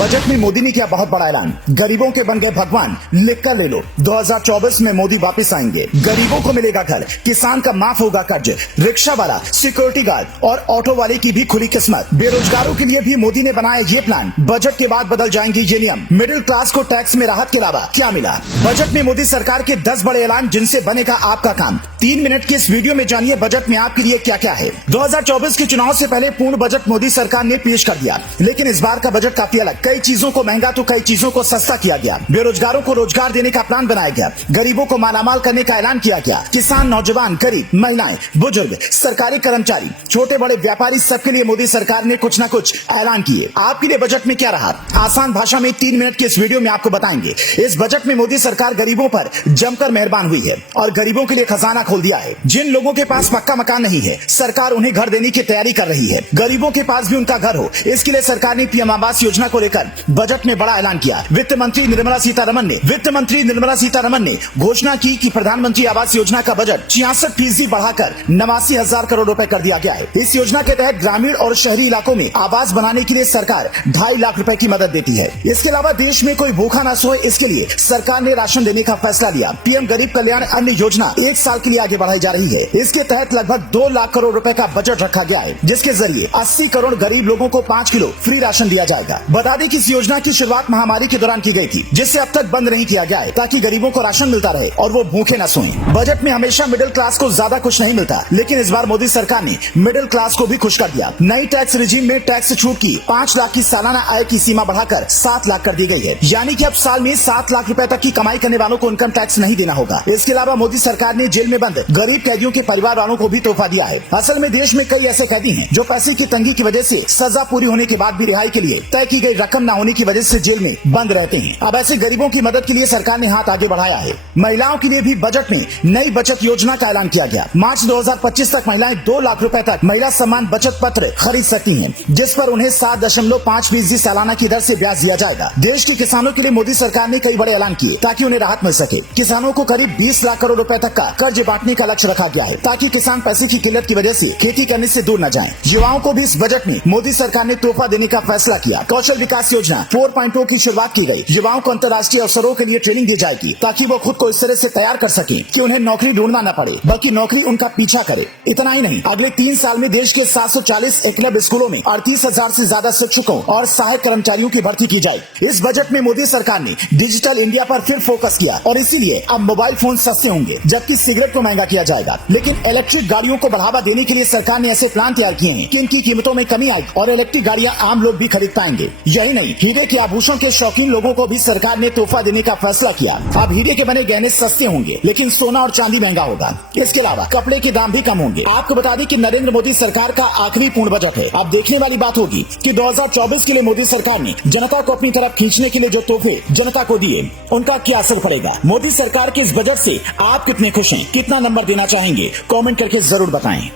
Budget में मोदी ने किया बहुत बड़ा ऐलान, गरीबों के बन गए भगवान, लिख कर ले लो। 2024 में मोदी वापस आएंगे, गरीबों को मिलेगा घर, किसान का माफ होगा कर्ज, रिक्शा वाला, सिक्योरिटी गार्ड और ऑटो वाले की भी खुली किस्मत। बेरोजगारों के लिए भी मोदी ने बनाया ये प्लान। बजट के बाद बदल जाएंगे ये नियम। मिडिल क्लास को टैक्स में राहत के अलावा क्या मिला? बजट में मोदी सरकार के 10 बड़े ऐलान जिनसे बनेगा आपका काम। 3 मिनट के इस वीडियो में जानिए बजट में आपके लिए क्या क्या है। 2024 के चुनाव से पहले पूर्ण बजट मोदी सरकार ने पेश कर दिया, लेकिन इस बार का बजट काफी अलग। कई चीजों को महंगा तो कई चीजों को सस्ता किया गया। बेरोजगारों को रोजगार देने का प्लान बनाया गया, गरीबों को मालामाल करने का ऐलान किया गया। किसान, नौजवान, गरीब, महिलाएं, बुजुर्ग, सरकारी कर्मचारी, छोटे बड़े व्यापारी, सबके लिए मोदी सरकार ने कुछ न कुछ ऐलान किए। आपके लिए बजट में क्या रहा, आसान भाषा में 3 मिनट के इस वीडियो में आपको बताएंगे। इस बजट में मोदी सरकार गरीबों पर जमकर मेहरबान हुई है और गरीबों के लिए खजाना खोल दिया है। जिन लोगों के पास पक्का मकान नहीं है, सरकार उन्हें घर देने की तैयारी कर रही है। गरीबों के पास भी उनका घर हो, इसके लिए सरकार ने पीएम आवास योजना को लेकर बजट में बड़ा ऐलान किया। वित्त मंत्री निर्मला सीतारमन ने घोषणा की कि प्रधानमंत्री आवास योजना का बजट 66% बढ़ाकर 89,000 करोड़ रुपए कर दिया गया है। इस योजना के तहत ग्रामीण और शहरी इलाकों में आवास बनाने के लिए सरकार 2.5 लाख रुपए की मदद देती है। इसके अलावा देश में कोई भूखा न सोए, इसके लिए सरकार ने राशन देने का फैसला लिया। पीएम गरीब कल्याण अन्न योजना 1 साल के लिए आगे बढ़ाई जा रही है। इसके तहत लगभग 2 लाख करोड़ रुपए का बजट रखा गया है, जिसके जरिए 80 करोड़ गरीब लोगों को 5 किलो फ्री राशन दिया जाएगा। बता दें कि इस योजना की शुरुआत महामारी के दौरान की गई थी, जिससे अब तक बंद नहीं किया गया है, ताकि गरीबों को राशन मिलता रहे और वो भूखे न सोएं। बजट में हमेशा मिडिल क्लास को ज्यादा कुछ नहीं मिलता, लेकिन इस बार मोदी सरकार ने मिडिल क्लास को भी खुश कर दिया। नई टैक्स रिजीम में टैक्स छूट की 5 लाख की सालाना आय की सीमा बढ़ाकर 7 लाख कर दी गई है, यानी कि अब साल में 7 लाख रुपए तक की कमाई करने वालों को इनकम टैक्स नहीं देना होगा। इसके अलावा मोदी सरकार ने जेल में बंद गरीब कैदियों के परिवार वालों को भी तोहफा दिया है। असल में देश में कई ऐसे कैदी हैं जो पैसे की तंगी की वजह से सजा पूरी होने के बाद भी रिहाई के लिए तय की गई रकम न होने की वजह से जेल में बंद रहते हैं। अब ऐसे गरीबों की मदद के लिए सरकार ने हाथ आगे बढ़ाया है। महिलाओं के लिए भी बजट में नई बचत योजना का ऐलान किया गया। मार्च 2025 तक महिलाएं 2 लाख रुपए तक महिला सम्मान बचत पत्र खरीद सकती हैं, जिस पर उन्हें 7.5% सालाना की दर से ब्याज दिया जाएगा। देश के किसानों के लिए मोदी सरकार ने कई बड़े ऐलान किए ताकि उन्हें राहत मिल सके। किसानों को करीब 20 लाख करोड़ रुपए तक का कर्ज बांटने का लक्ष्य रखा गया है, ताकि किसान पैसे की किल्लत की वजह से खेती करने से दूर न जाएं। युवाओं को भी इस बजट में मोदी सरकार ने तोहफा देने का फैसला किया। कौशल विकास योजना 4.0 की शुरुआत की गई। युवाओं को अंतर्राष्ट्रीय अवसरों के लिए ट्रेनिंग दी जाएगी, ताकि वो खुद को इस तरह से तैयार कर सके कि उन्हें नौकरी ढूंढना न पड़े, बल्कि नौकरी उनका पीछा करे। इतना ही नहीं, अगले 3 साल में देश के 740 एकलव्य स्कूलों में 38,000 से ज्यादा शिक्षकों और सहायक कर्मचारियों की भर्ती की जाएगी। इस बजट में मोदी सरकार ने डिजिटल इंडिया पर फिर फोकस किया और इसीलिए अब मोबाइल फोन सस्ते होंगे, जबकि सिगरेट को महंगा किया जाएगा। लेकिन इलेक्ट्रिक गाड़ियों को बढ़ावा देने के लिए सरकार ने ऐसे प्लान तैयार किए हैं कि इनकी कीमतों में कमी आएगी और इलेक्ट्रिक गाड़ियां आम लोग भी खरीद पाएंगे। यही नहीं, हीरे के आभूषण के शौकीन लोगों को भी सरकार ने तोहफा देने का फैसला किया। अब हीरे के बने गहने सस्ते होंगे, लेकिन सोना और चांदी महंगा होगा। इसके अलावा कपड़े के दाम भी कम होंगे। आपको बता दें कि नरेंद्र मोदी सरकार का आखिरी पूर्ण बजट है। अब देखने वाली बात होगी कि 2024 के लिए मोदी सरकार ने जनता को अपनी तरफ खींचने के लिए जो तोहफे जनता को दिए, उनका क्या असर पड़ेगा। मोदी सरकार के इस बजट से आप कितने खुश हैं, कितना नंबर देना चाहेंगे, कमेंट करके जरूर बताएं।